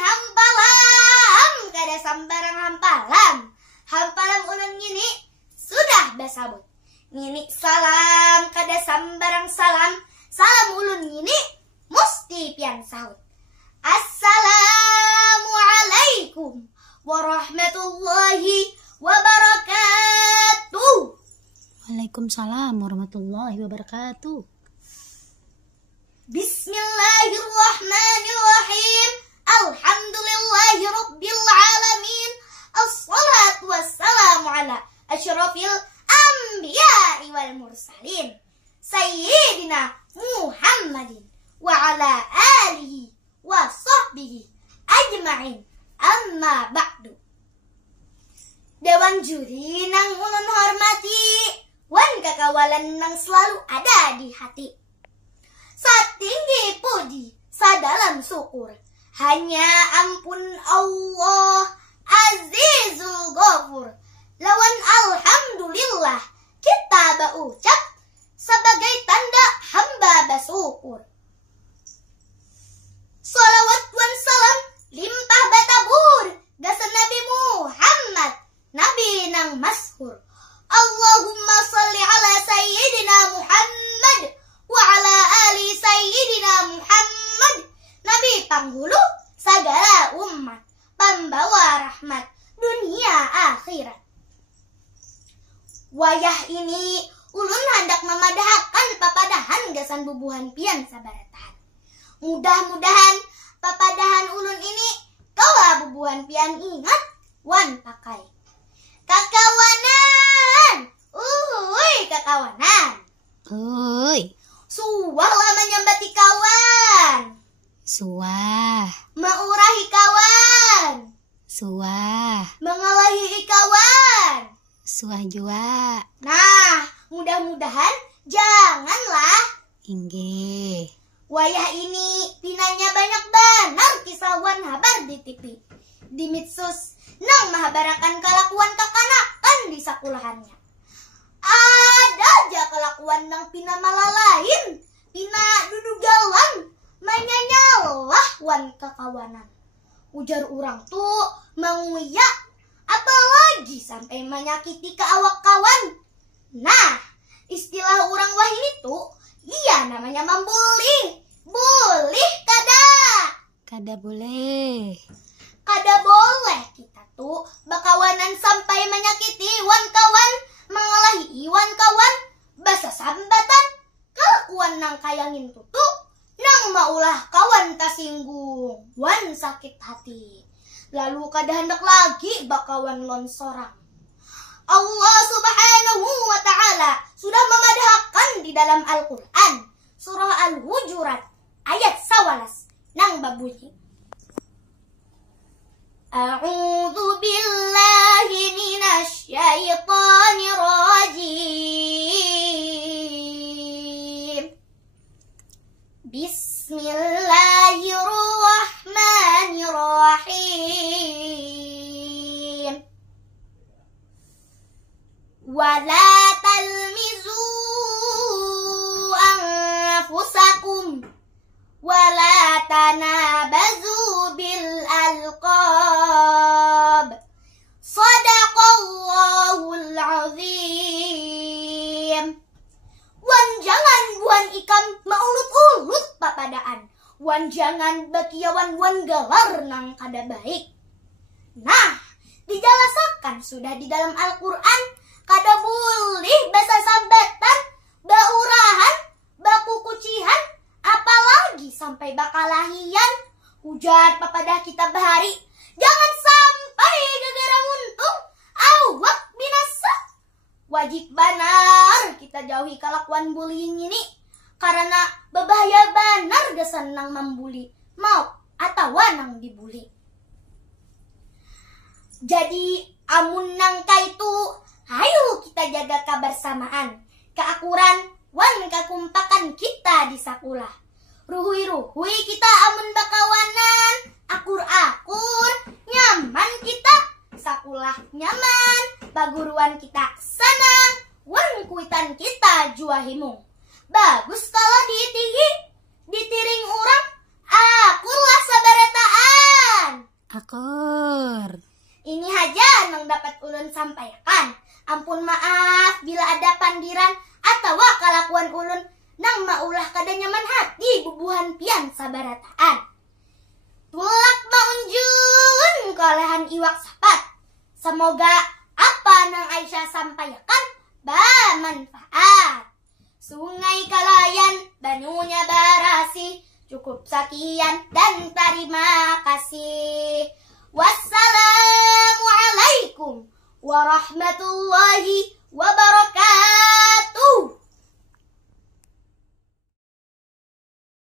hampalam kada sambarang hampalam. Hampalam ulun ngini sudah basabut. Ngini salam kada sambarang salam. Salam ulun ngini musti pian sahut. Assalamualaikum warahmatullahi wabarakatuh. Waalaikumsalam warahmatullahi wabarakatuh. Bismillahirrahmanirrahim. Alhamdulillahi rabbil alamin. Assalatu wassalamu ala asyrafil anbiya'i wal mursalin Sayyidina Muhammadin wa ala alihi wa sahbihi ajma'in. Amma ba'du. Dewan juri nang ulun hormati, wan kakawalan nang selalu ada di hati. Satinggi puji, sadalam syukur, hanya ampun Allah Azizul Ghafur. Lawan alhamdulillah kita berucap sebagai tanda hamba bersyukur. Salawat wan salam limpah batabur gasa Nabi Muhammad, Nabi nang masyhur. Allahumma salli ala Sayyidina Muhammad wa ala ali Sayyidina Muhammad, Nabi panghulu segala umat, pembawa rahmat dunia akhirat. Wayah ini ulun hendak memadahkan papadahan gasan bubuhan pian sabaratan. Mudah-mudahan papadahan ulun ini kawa bubuhan pian ingat wan pakai. Kakawanan, kakawanan. Uy, Suah lah menyambati kawan. suah, Maurahi kawan. suah, Mengalahi kawan. suah jua. Nah, mudah-mudahan janganlah. Inggih. Wayah ini pinanya banyak banar kisahwan habar di TV. Di medsos nang mahabarakan kelakuan kakanakan di sekolahannya. Ada aja kelakuan nang pina malalain, pina dudugalan, manyanyalah wan kekawanan. Ujar orang tuh menguyak, apalagi sampai menyakiti ke awak kawan. Nah, istilah orang wah ini tuh, iya namanya membuli. Boleh kada? Kada boleh. Kada boleh kita tuh bakawanan sampai menyakiti wan kawan, mengalahi wan kawan, basa sambatan, kelakuan nang kayangin tuh nang maulah kawan tasinggung, wan sakit hati. Lalu kada hendak lagi bakawan lonsorang. Allah subhanahu wa ta'ala sudah memadahkan di dalam Al-Quran surah Al-Hujurat ayat 11 nang babunyi, A'udzu billahi minasy syaithanir rajim. Bismillahirrahmanirrahim. Wala talmizu anfusakum wala tanabazu bil alqab. Shadaqallahul azim. Wan jangan buan ikam maulut-ulut papadaan. Wan jangan bakiawan wan gelar nang kada baik. Nah, dijelasakan sudah di dalam Al-Quran kada boleh basa sambatan, baurahan, bakukucihan, apalagi sampai bakalahian. Ujar papadah kita bahari, jangan sampai gegara untung, awak binasa. Wajib banar kita jauhi kelakuan bullying ini, karena berbahaya banar gasan nang membuli, mau atau nang dibuli. Jadi amun nangka itu, ayo kita jaga kebersamaan, keakuran, wan kakumpakan kita di sakulah. Ruhui-ruhui kita amun bakawanan, akur-akur, nyaman kita, sakulah nyaman, baguruan kita senang, wan kuitan kita juahimu. Bagus kalau ditiring orang, akurlah sabaretaan. sampaikan. Ampun maaf bila ada pandiran atau kalakuan ulun nang maulah kada nyaman hati bubuhan pian sabarataan. Tulak maunjun kolehan iwak sapat. Semoga apa nang Aisyah sampaikan bermanfaat. Sungai Kalayan banyunya berasi. Cukup sekian dan terima kasih. Wassalamualaikum warahmatullahi wabarakatuh.